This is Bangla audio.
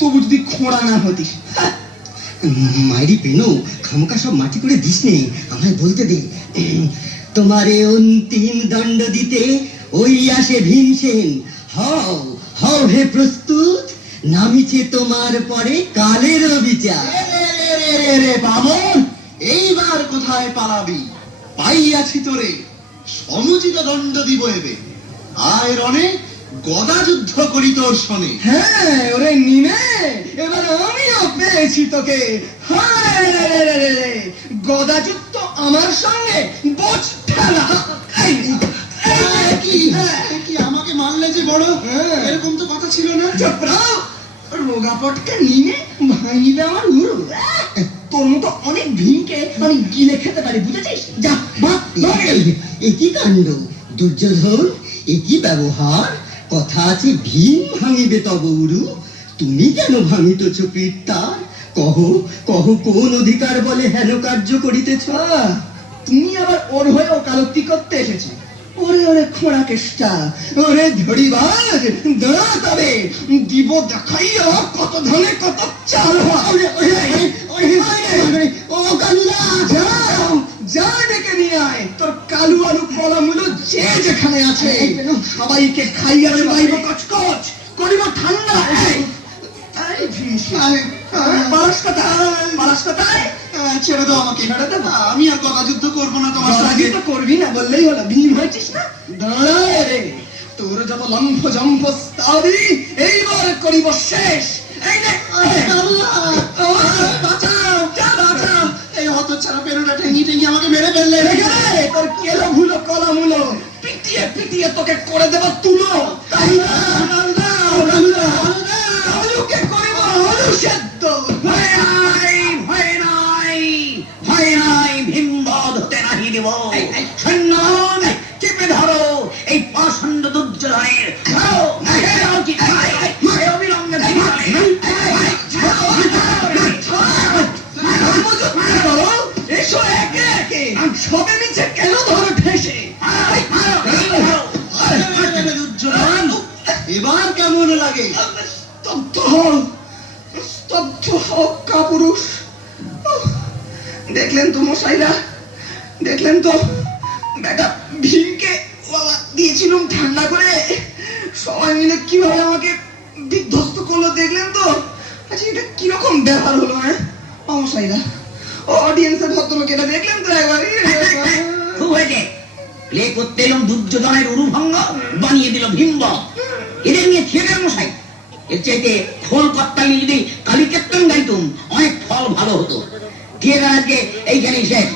তবু যদি খোঁড়া না হতিস। মাইরি পেনো খামোকা সব মাটি করে দিস নে, আমায় বলতে দে। তোমারে অন্তিম দণ্ড দিতে ওই আসে ভীমসেন। হও হও হে প্রস্তুত, নামিছে তোমার পরে কালের বিচার। রে বামন, এইবার কোথায় পালাবি? পাইয়াছি তোরে, সমুচিত দণ্ড দিব এবে। আয় রণে, গদা যুদ্ধ করি তোর সনে। হ্যাঁ ওরে নিমে, এবার আমিও পেয়েছি তোকে। গদা যুদ্ধ আমার সঙ্গে বোঝ ঠেলা। কি আমাকে মারলে যে বড়, এরকম তো কথা ছিল না। রোগা পটকে নিমে ভাঙিবে আমার উরু। তোর মতো অনেক ভীমকে আমি গিলে খেতে পারি, বুঝেছিস? যা একই কাণ্ড দুর্যোধন, একই ব্যবহার। কথা আছে ভীম ভাঙিবে তব উরু, তুমি কেন ভাঙিতেছ পিঠ তার? কহ কহ কোন অধিকার বলে হেন কার্য করিতেছ? তুমি আবার ওর হয়ে ওকালতি করতে এসেছো? ওরে ওরে খোঁড়া কেষ্টা, ওরে ধড়িবাজ, দাঁড়া তবে দিব দেখাইয়া কত ধনে কত চাল হয়। ও কালুয়া, যাও যা ডেকে নিয়ে আয় তোর কালু আলু কলা মুলো যে যেখানে আছে, সবাইকে খাইয়া দেবাইব কচকচ, করিব ঠান্ডা। ছেড়ে দাও আমাকে, ছেড়ে দেবো? আমি আর গদা যুদ্ধ করবো না তোমার সঙ্গে। রাজি তো করবি না বললেই হলো, ভীম হয়েছিস না? দাঁড়া রে, তোর যাব লম্ফ জম্ফ স্তাবি এইবার করিব শেষ। এই নে, বাঁচাও, যা বাঁচাও। এই হতচ্ছাড়া পেরোটা ঠেঙি ঠেঙি আমাকে মেরে ফেললে। তোর কেলো ভুলো কলা মুলো পিটিয়ে পিটিয়ে তোকে করে দেব তুলো। আলুকে করিব আলু সেদ্ধ। ভয় নাই, ভয় নাই, ভয় নাই, ভীমবধ হতে নাহি দেব। সৈন্যগণ, চেপে ধরো এই পাষণ্ড দুর্যোধনের। ধরো, ধরো কি খায়, মারে অবিলম্বে এসো একে একে, সবে নিচে কেন ধরো ঠেসে। দুর্যোধন, এবার কেমন লাগে? স্তব্ধ হও, স্তব্ধ হও কাপুরুষ। দেখলেন তো মশাইরা, দেখলেন তো বেটা ভীমকে বাবা দিয়েছিলাম ঠান্ডা করে, সবাই মিলে কিভাবে আমাকে বিধ্বস্ত করলো দেখলেন তো? আচ্ছা এটা কিরকম ব্যাপার হলো? হ্যাঁ মশাইরা, অডিয়েন্সের ভদ্রলোক, এটা দেখলেন তো একবার? খুব হয়েছে, প্লে করতে এলাম দুর্যোধনের উরুভঙ্গ, বানিয়ে দিল ভীমব। এদের নিয়ে ছেড়ে মশাই, এর চাইতে খোল কর্তালি যদি কালী কীর্তন গাইতুম অনেক ফল ভালো হতো। ঠিক আছে, আজকে এইখানেই শেষ।